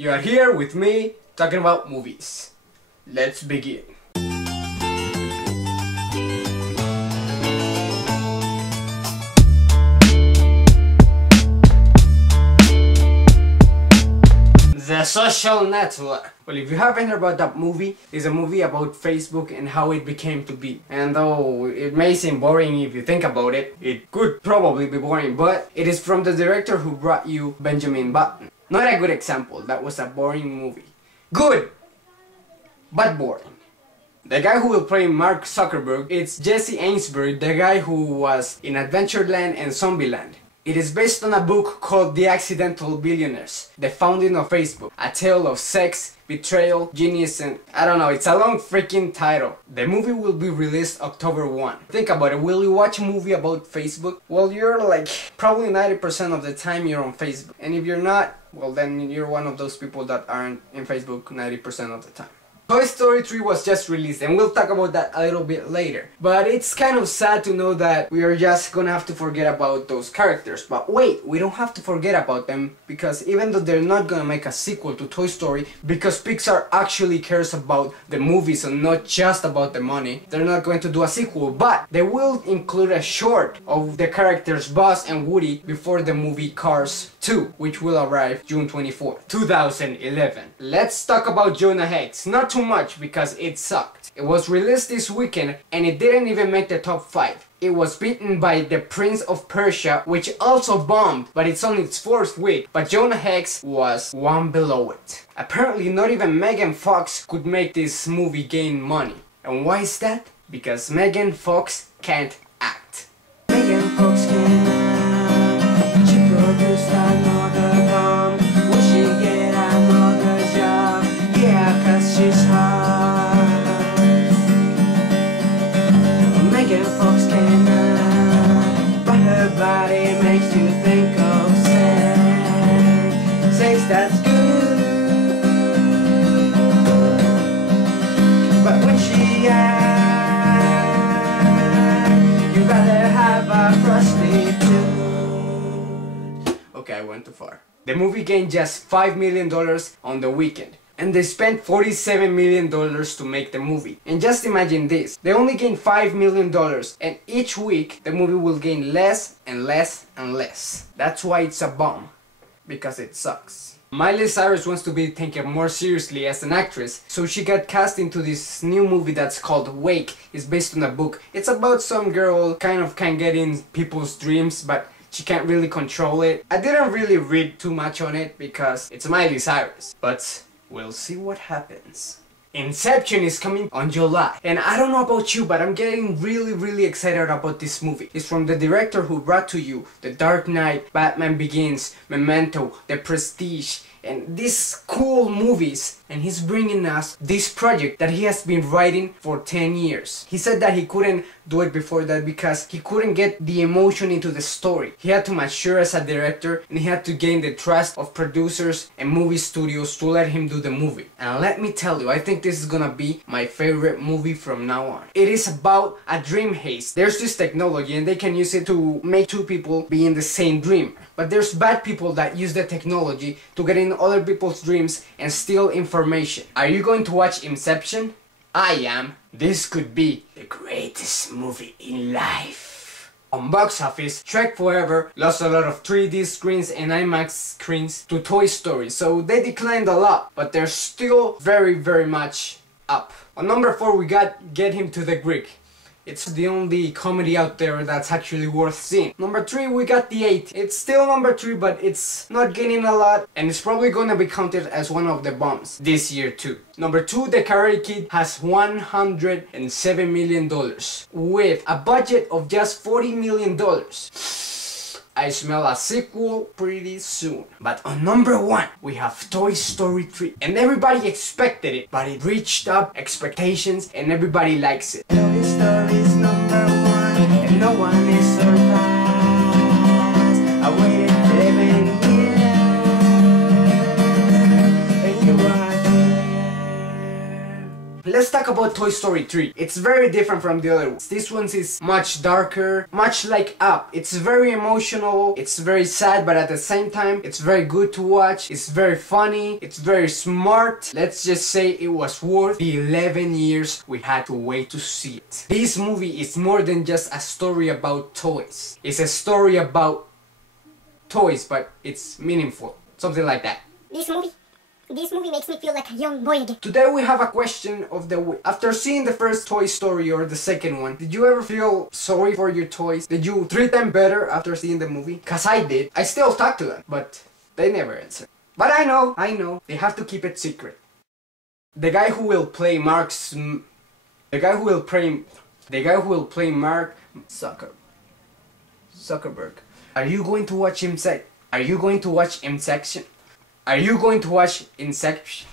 You are here with me talking about movies. Let's begin. The Social Network. Well, if you haven't heard about that movie, it's a movie about Facebook and how it became to be. And though it may seem boring if you think about it, it could probably be boring, but it is from the director who brought you Benjamin Button. Not a good example, that was a boring movie. Good, but boring. The guy who will play Mark Zuckerberg, it's Jesse Einsberg, the guy who was in Adventureland and Zombieland. It is based on a book called The Accidental Billionaires, the founding of Facebook, a tale of sex, betrayal, genius, and I don't know, it's a long freaking title. The movie will be released October 1. Think about it, will you watch a movie about Facebook? Well, you're like, probably 90% of the time you're on Facebook. And if you're not, well then you're one of those people that aren't in Facebook 90% of the time. Toy Story 3 was just released and we'll talk about that a little bit later. But it's kind of sad to know that we are just gonna have to forget about those characters. But wait, we don't have to forget about them, because even though they're not gonna make a sequel to Toy Story, because Pixar actually cares about the movies and not just about the money, they're not going to do a sequel. But they will include a short of the characters Buzz and Woody before the movie Cars 2, which will arrive June 24th, 2011. Let's talk about Jonah Hex. Not too much because it sucked. It was released this weekend and it didn't even make the top 5. It was beaten by The Prince of Persia, which also bombed, but it's on its 4th week. But Jonah Hex was one below it. Apparently not even Megan Fox could make this movie gain money. And why is that? Because Megan Fox can't act. Megan Fox can't act. She produced another bomb. Will she get another job? Yeah, cause she's hot. Megan Fox can't act, but her body makes you think of sex. Sex that's good, but when she acts, you rather have a prostitute. Okay, I went too far. The movie gained just $5 million on the weekend. And they spent $47 million to make the movie. And just imagine this, they only gained $5 million and each week the movie will gain less and less and less. That's why it's a bomb, because it sucks. Miley Cyrus wants to be taken more seriously as an actress, so she got cast into this new movie that's called Wake. It's based on a book. It's about some girl kind of can get in people's dreams, but she can't really control it. I didn't really read too much on it because it's Miley Cyrus, but we'll see what happens. Inception is coming on July. And I don't know about you, but I'm getting really excited about this movie. It's from the director who brought to you The Dark Knight, Batman Begins, Memento, The Prestige, and these cool movies. And he's bringing us this project that he has been writing for 10 years. He said that he couldn't do it before that because he couldn't get the emotion into the story. He had to mature as a director and he had to gain the trust of producers and movie studios to let him do the movie. And let me tell you, I think this is gonna be my favorite movie from now on. It is about a dream haze. There's this technology and they can use it to make two people be in the same dream. But there's bad people that use the technology to get in other people's dreams and steal information. Are you going to watch Inception? I am. This could be the greatest movie in life. On box office, Shrek Forever lost a lot of 3D screens and IMAX screens to Toy Story, so they declined a lot, but they're still very much up. On number 4 we got Get Him to the Greek. It's the only comedy out there that's actually worth seeing. Number 3 we got The 8. It's still number 3, but it's not gaining a lot and it's probably gonna be counted as one of the bombs this year too. Number 2, The Karate Kid has $107 million with a budget of just $40 million. I smell a sequel pretty soon. But on number 1 we have Toy Story 3. And everybody expected it, but it reached up expectations and everybody likes it. Toy Story's number 1 and no one is surprised. I waited 11 years and you are here. let's talk about Toy Story 3. It's very different from the other ones. This one is much darker, much like Up. It's very emotional, it's very sad, but at the same time, it's very good to watch. It's very funny, it's very smart. Let's just say it was worth the 11 years we had to wait to see it. This movie is more than just a story about toys. It's a story about toys, but it's meaningful. Something like that. This movie makes me feel like a young boy again. Today we have a question of the week. After seeing the first Toy Story or the second one, did you ever feel sorry for your toys? Did you treat them better after seeing the movie? Cause I did. I still talk to them, but they never answer. But I know, they have to keep it secret. The guy who will play Mark Zuckerberg. Are you going to watch Inception? Are you going to watch Inception? Are you going to watch Inception?